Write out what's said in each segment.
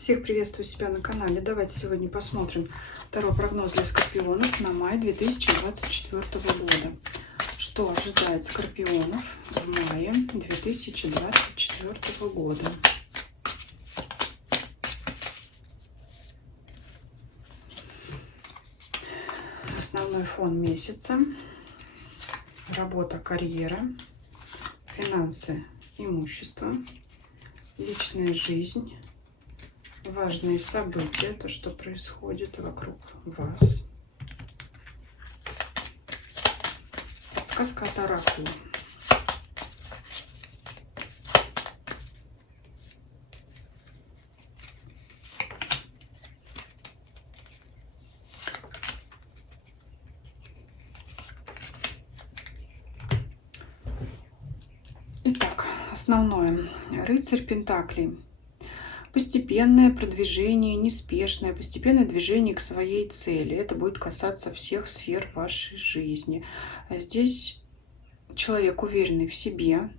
Всех приветствую себя на канале. Давайте сегодня посмотрим второй прогноз для скорпионов на май 2024 года. Что ожидает скорпионов в мае 2024 года? Основной фон месяца. Работа, карьера, финансы, имущество, личная жизнь. Важные события, то, что происходит вокруг вас. Подсказка от оракула. Итак, основное. Рыцарь Пентаклей. Постепенное продвижение, неспешное, постепенное движение к своей цели. Это будет касаться всех сфер вашей жизни. Здесь человек, уверенный в себе,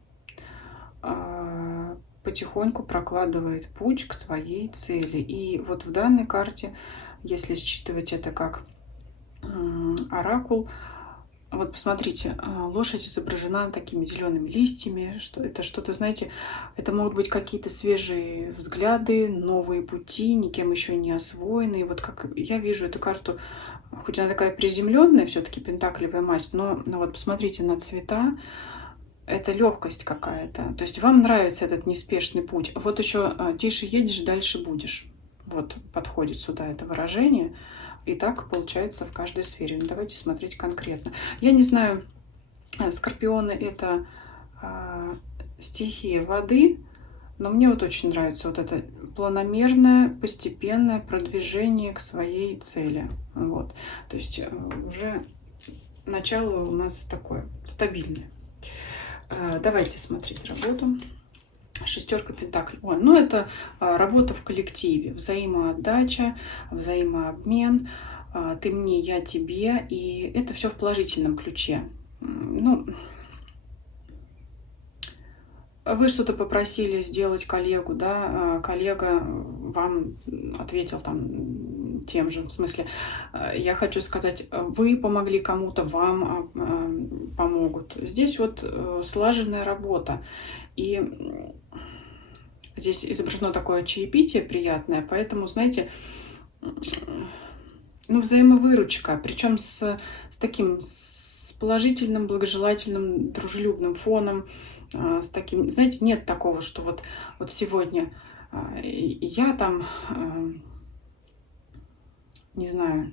потихоньку прокладывает путь к своей цели. И вот в данной карте, если считывать это как оракул, вот посмотрите, лошадь изображена такими зелеными листьями, что это что-то, знаете, это могут быть какие-то свежие взгляды, новые пути, никем еще не освоенные. Вот как я вижу эту карту, хоть она такая приземленная, все-таки пентаклевая масть, но вот посмотрите на цвета, это легкость какая-то. То есть вам нравится этот неспешный путь. Вот еще тише едешь, дальше будешь. Вот подходит сюда это выражение. И так получается в каждой сфере. Но давайте смотреть конкретно. Я не знаю, скорпионы это стихия воды, но мне вот очень нравится вот это планомерное, постепенное продвижение к своей цели. Вот. То есть уже начало у нас такое стабильное. Давайте смотреть работу. Шестерка пентаклей. Ой, ну это работа в коллективе, взаимоотдача, взаимообмен, ты мне, я тебе, и это все в положительном ключе. Ну, вы что-то попросили сделать коллегу, да, коллега вам ответил там тем же, в смысле, я хочу сказать, вы помогли кому-то, вам помогут. Здесь вот слаженная работа, и здесь изображено такое чаепитие приятное, поэтому, знаете, ну, взаимовыручка, причем с таким с положительным, благожелательным, дружелюбным фоном, с таким, знаете, нет такого, что вот сегодня я там, не знаю,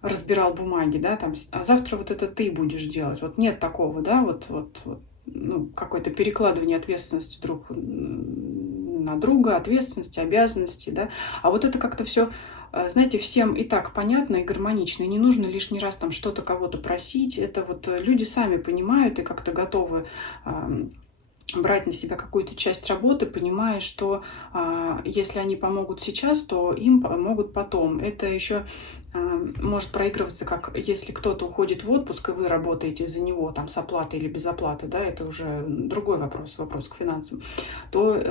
разбирал бумаги, да, там, а завтра вот это ты будешь делать. Вот нет такого, да, вот ну, какое-то перекладывание ответственности друг на друга, ответственности, обязанности, да. А вот это как-то все, знаете, всем и так понятно и гармонично. И не нужно лишний раз там что-то кого-то просить. Это вот люди сами понимают и как-то готовы брать на себя какую-то часть работы, понимая, что если они помогут сейчас, то им помогут потом. Это еще может проигрываться, как если кто-то уходит в отпуск, и вы работаете за него там с оплатой или без оплаты, да, это уже другой вопрос, вопрос к финансам, то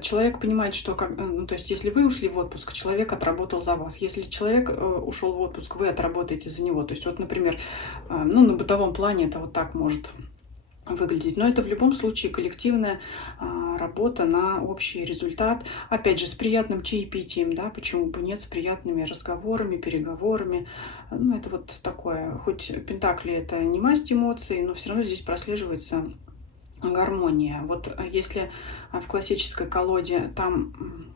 человек понимает, что, ну, то есть если вы ушли в отпуск, человек отработал за вас. Если человек ушел в отпуск, вы отработаете за него. То есть вот, например, ну, на бытовом плане это вот так может выглядеть. Но это в любом случае коллективная работа на общий результат. Опять же, с приятным чаепитием, да, почему бы нет, с приятными разговорами, переговорами. Ну, это вот такое. Хоть пентакли это не масть эмоций, но все равно здесь прослеживается гармония. Вот если в классической колоде там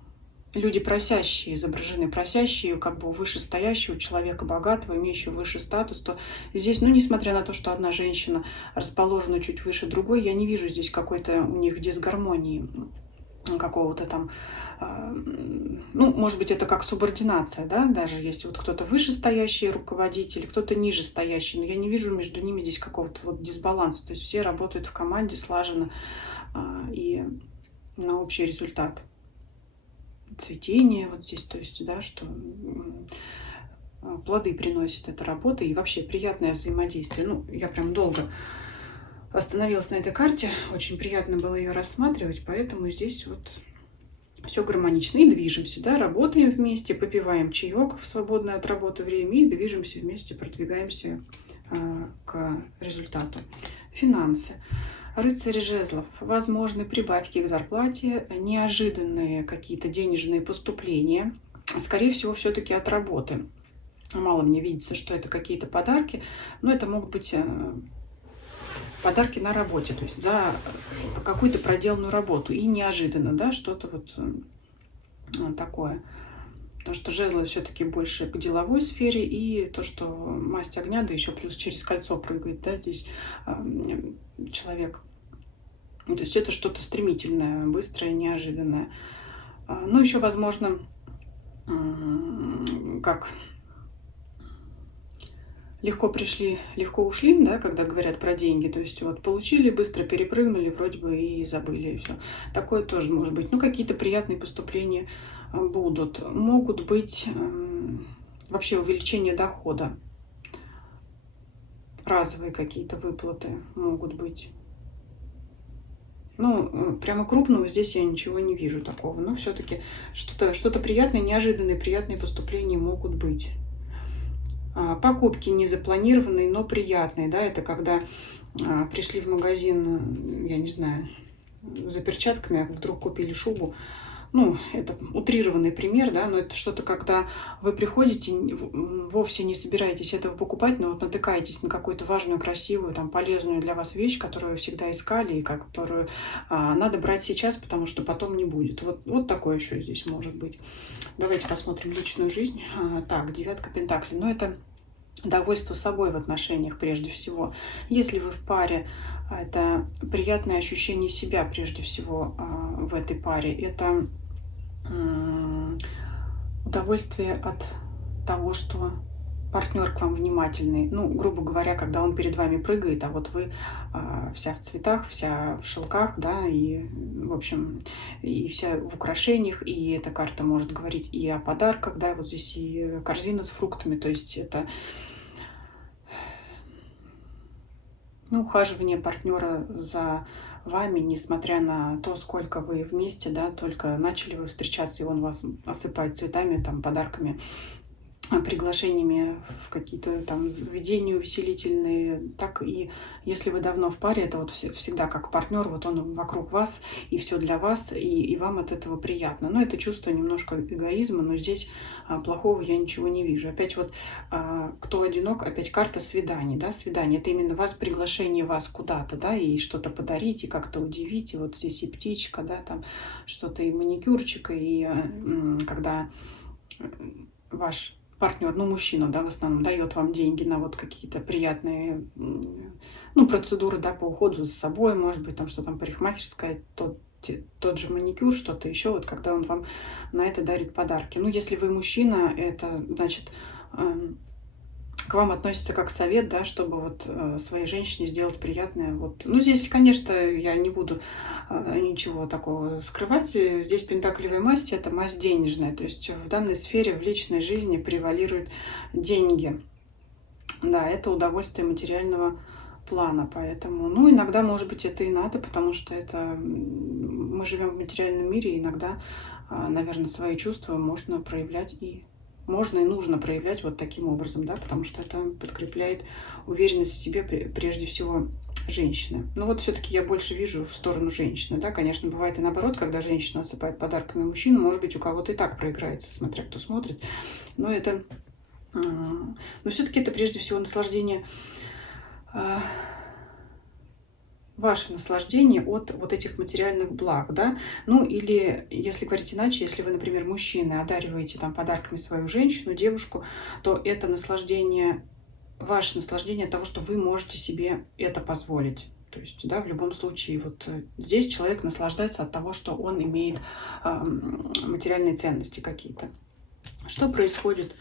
люди просящие изображены, просящие как бы у вышестоящего человека, богатого, имеющего высший статус, то здесь, ну, несмотря на то, что одна женщина расположена чуть выше другой, я не вижу здесь какой-то у них дисгармонии, какого-то там, ну, может быть, это как субординация, да, даже если вот кто-то вышестоящий руководитель, кто-то ниже стоящий, но я не вижу между ними здесь какого-то вот дисбаланса, то есть все работают в команде слаженно и на общий результат. Цветение вот здесь, то есть, да, что плоды приносит эта работа и вообще приятное взаимодействие. Ну, я прям долго остановилась на этой карте, очень приятно было ее рассматривать, поэтому здесь вот все гармонично. И движемся, да, работаем вместе, попиваем чаек в свободное от работы время и движемся вместе, продвигаемся к результату. Финансы. Рыцарь жезлов. Возможны прибавки к зарплате, неожиданные какие-то денежные поступления. Скорее всего, все-таки от работы. Мало мне видится, что это какие-то подарки, но это могут быть подарки на работе, то есть за какую-то проделанную работу. И неожиданно, да, что-то вот такое. Потому что жезлы все-таки больше к деловой сфере, и то, что масть огня, да еще плюс через кольцо прыгает, да, здесь человек. То есть это что-то стремительное, быстрое, неожиданное. Ну, еще, возможно, как легко пришли, легко ушли, да, когда говорят про деньги. То есть вот получили, быстро перепрыгнули, вроде бы и забыли, и все. Такое тоже может быть. Ну, какие-то приятные поступления будут. Могут быть вообще увеличение дохода. Разовые какие-то выплаты могут быть. Ну, прямо крупного здесь я ничего не вижу такого. Но все-таки что-то приятное, неожиданные приятные поступления могут быть. Покупки незапланированные, но приятные, да, это когда пришли в магазин, я не знаю, за перчатками, а вдруг купили шубу. Ну, это утрированный пример, да, но это что-то, когда вы приходите, вовсе не собираетесь этого покупать, но вот натыкаетесь на какую-то важную, красивую, там, полезную для вас вещь, которую вы всегда искали и которую надо брать сейчас, потому что потом не будет. Вот такое еще здесь может быть. Давайте посмотрим личную жизнь. Так, девятка пентаклей. Но это довольство собой в отношениях прежде всего. Если вы в паре, это приятное ощущение себя прежде всего в этой паре. Это удовольствие от того, что партнер к вам внимательный. Ну, грубо говоря, когда он перед вами прыгает, а вот вы вся в цветах, вся в шелках, да, и, в общем, и вся в украшениях, и эта карта может говорить и о подарках, да, вот здесь и корзина с фруктами, то есть это ухаживание партнера за вами, несмотря на то, сколько вы вместе, да, только начали вы встречаться, и он вас осыпает цветами, там, подарками, приглашениями в какие-то там заведения увеселительные, так и если вы давно в паре, это вот всегда как партнер, вот он вокруг вас, и все для вас, и вам от этого приятно. Но это чувство немножко эгоизма, но здесь плохого я ничего не вижу. Опять вот, кто одинок, опять карта свиданий, да, свидание, это именно вас, приглашение вас куда-то, да, и что-то подарить, и как-то удивить, и вот здесь и птичка, да, там что-то и маникюрчик, и когда ваш партнер, ну, мужчина, да, в основном, дает вам деньги на вот какие-то приятные, ну, процедуры, да, по уходу за собой, может быть, там, что там парикмахерская, тот же маникюр, что-то еще, вот когда он вам на это дарит подарки. Ну, если вы мужчина, это, значит, к вам относится как совет, да, чтобы вот своей женщине сделать приятное. Вот. Ну, здесь, конечно, я не буду ничего такого скрывать. Здесь пентаклевая масть – это масть денежная. То есть в данной сфере, в личной жизни превалируют деньги. Да, это удовольствие материального плана. Поэтому, ну, иногда, может быть, это и надо, потому что это мы живем в материальном мире, и иногда, наверное, свои чувства можно проявлять и нужно проявлять вот таким образом, да, потому что это подкрепляет уверенность в себе прежде всего женщины. Но вот все-таки я больше вижу в сторону женщины, да, конечно, бывает и наоборот, когда женщина осыпает подарками мужчину, может быть, у кого-то и так проиграется, смотря кто смотрит, но это, но все-таки это прежде всего наслаждение, ваше наслаждение от вот этих материальных благ, да, ну или, если говорить иначе, если вы, например, мужчина, одариваете там подарками свою женщину, девушку, то это наслаждение, ваше наслаждение от того, что вы можете себе это позволить. То есть, да, в любом случае, вот здесь человек наслаждается от того, что он имеет материальные ценности какие-то. Что происходит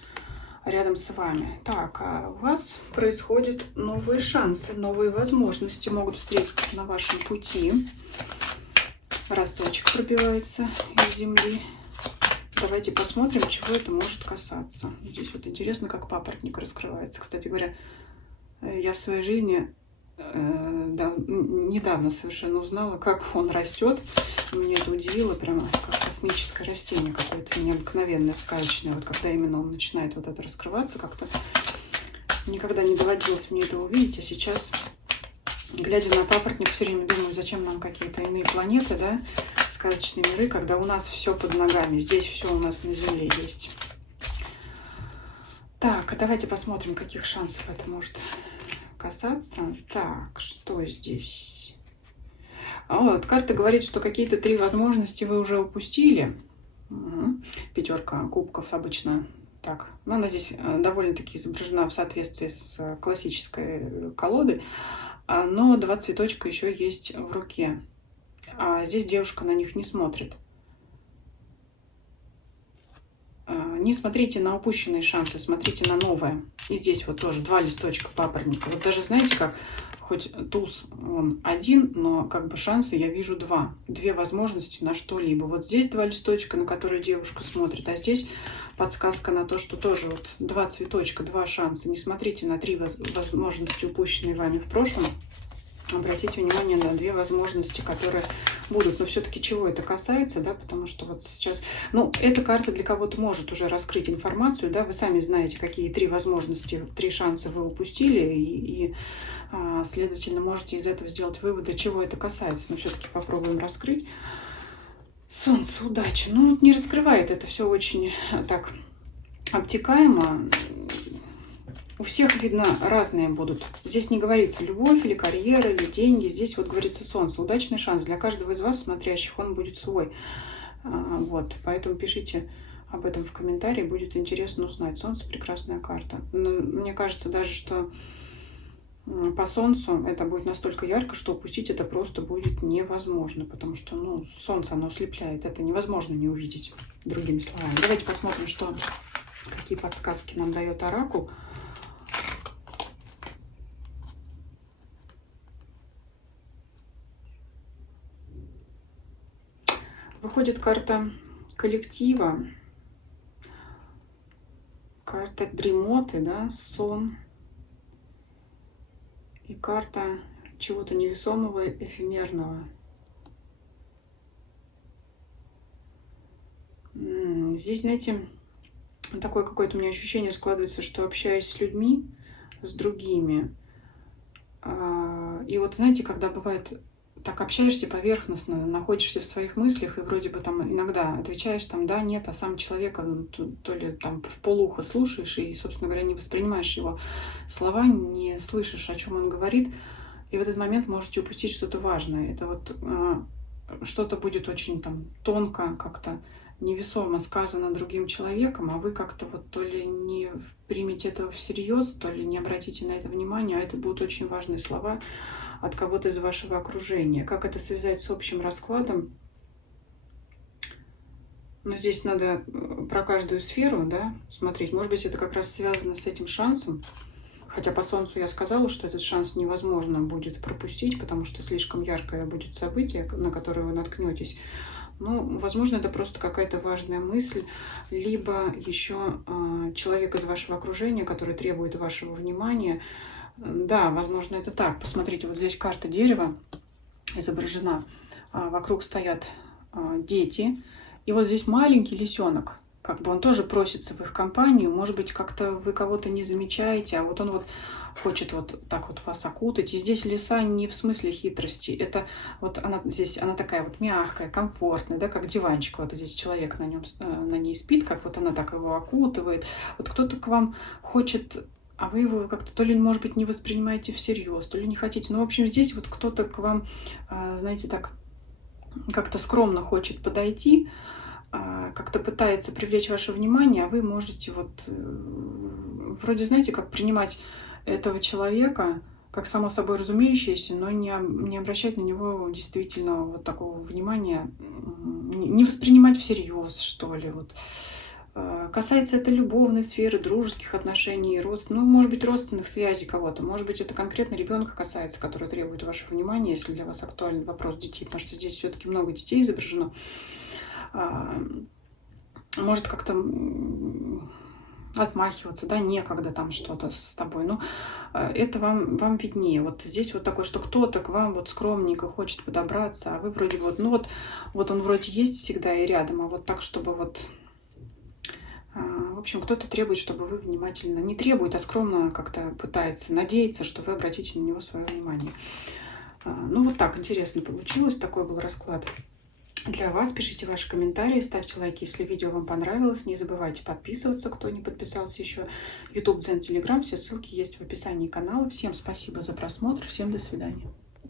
рядом с вами? Так, а у вас происходят новые шансы, новые возможности могут встретиться на вашем пути. Росточек пробивается из земли. Давайте посмотрим, чего это может касаться. Здесь вот интересно, как папоротник раскрывается. Кстати говоря, я в своей жизни Да, недавно совершенно узнала, как он растет. Меня это удивило, прямо как космическое растение какое-то необыкновенное, сказочное. Вот когда именно он начинает вот это раскрываться, как-то никогда не доводилось мне этого увидеть, а сейчас, глядя на папоротник, все время думаю, зачем нам какие-то иные планеты, да, сказочные миры, когда у нас все под ногами, здесь все у нас на Земле есть. Так, а давайте посмотрим, каких шансов это может касаться. Так, что здесь? Вот, карта говорит, что какие-то 3 возможности вы уже упустили. Угу. Пятерка кубков обычно так. Но она здесь довольно-таки изображена в соответствии с классической колодой. Но 2 цветочка еще есть в руке. А здесь девушка на них не смотрит. Не смотрите на упущенные шансы, смотрите на новое. И здесь вот тоже 2 листочка папоротника. Вот даже знаете как, хоть туз он один, но как бы шансы я вижу 2. 2 возможности на что-либо. Вот здесь 2 листочка, на которые девушка смотрит, а здесь подсказка на то, что тоже вот 2 цветочка, 2 шанса. Не смотрите на 3 возможности, упущенные вами в прошлом. Обратите внимание на 2 возможности, которые будут. Но все-таки чего это касается, да, потому что вот сейчас, ну, эта карта для кого-то может уже раскрыть информацию, да, вы сами знаете, какие 3 возможности, 3 шанса вы упустили, следовательно, можете из этого сделать выводы, чего это касается. Но все-таки попробуем раскрыть. Солнце, удача. Ну, не раскрывает это все очень так обтекаемо. У всех, видно, разные будут. Здесь не говорится любовь или карьера, или деньги. Здесь вот говорится солнце. Удачный шанс. Для каждого из вас, смотрящих, он будет свой. Вот. Поэтому пишите об этом в комментарии. Будет интересно узнать. Солнце — прекрасная карта. Но мне кажется даже, что по солнцу это будет настолько ярко, что упустить это просто будет невозможно. Потому что, ну, солнце, оно ослепляет. Это невозможно не увидеть, другими словами. Давайте посмотрим, какие подсказки нам дает оракул. Выходит карта коллектива, карта дремоты, да, сон и карта чего-то невесомого, эфемерного. Здесь, знаете, такое какое-то у меня ощущение складывается, что общаясь с людьми, с другими, и вот знаете, когда бывает так общаешься поверхностно, находишься в своих мыслях и вроде бы там иногда отвечаешь там да, нет, а сам человека то ли там в полухо слушаешь и, собственно говоря, не воспринимаешь его слова, не слышишь, о чем он говорит, и в этот момент можете упустить что-то важное. Это вот что-то будет очень там тонко, как-то невесомо сказано другим человеком, а вы как-то вот то ли не примете это всерьез, то ли не обратите на это внимание, а это будут очень важные слова от кого-то из вашего окружения. Как это связать с общим раскладом? Но здесь надо про каждую сферу, да, смотреть. Может быть, это как раз связано с этим шансом. Хотя по Солнцу я сказала, что этот шанс невозможно будет пропустить, потому что слишком яркое будет событие, на которое вы наткнетесь. Ну, возможно, это просто какая-то важная мысль, либо еще человек из вашего окружения, который требует вашего внимания. Да, возможно, это так. Посмотрите, вот здесь карта дерева изображена. Вокруг стоят дети. И вот здесь маленький лисенок. Как бы он тоже просится в их компанию. Может быть, как-то вы кого-то не замечаете, а вот он вот хочет вот так вот вас окутать. И здесь лиса не в смысле хитрости. Это вот она здесь, она такая вот мягкая, комфортная, да, как диванчик. Вот здесь человек на ней спит, как вот она так его окутывает. Вот кто-то к вам хочет, а вы его как-то то ли, может быть, не воспринимаете всерьез, то ли не хотите. Ну, в общем, здесь вот кто-то к вам, знаете, так как-то скромно хочет подойти, как-то пытается привлечь ваше внимание, а вы можете вот вроде, знаете, как принимать этого человека как само собой разумеющееся, но не обращать на него действительно вот такого внимания, не воспринимать всерьез, что ли. Вот. Касается это любовной сферы, дружеских отношений, ну, может быть, родственных связей кого-то. Может быть, это конкретно ребенка касается, который требует вашего внимания, если для вас актуален вопрос детей, потому что здесь все-таки много детей изображено. Может как-то отмахиваться, да, некогда там что-то с тобой. Ну, это вам виднее. Вот здесь вот такое, что кто-то к вам вот скромненько хочет подобраться, а вы вроде вот, ну вот он вроде есть всегда и рядом, а вот так, чтобы вот, в общем, кто-то требует, чтобы вы внимательно, не требует, а скромно как-то пытается, надеяться, что вы обратите на него свое внимание. Ну, вот так интересно получилось, такой был расклад для вас. Пишите ваши комментарии, ставьте лайки, если видео вам понравилось. Не забывайте подписываться, кто не подписался еще. YouTube, Дзен, Telegram, все ссылки есть в описании канала. Всем спасибо за просмотр, всем до свидания.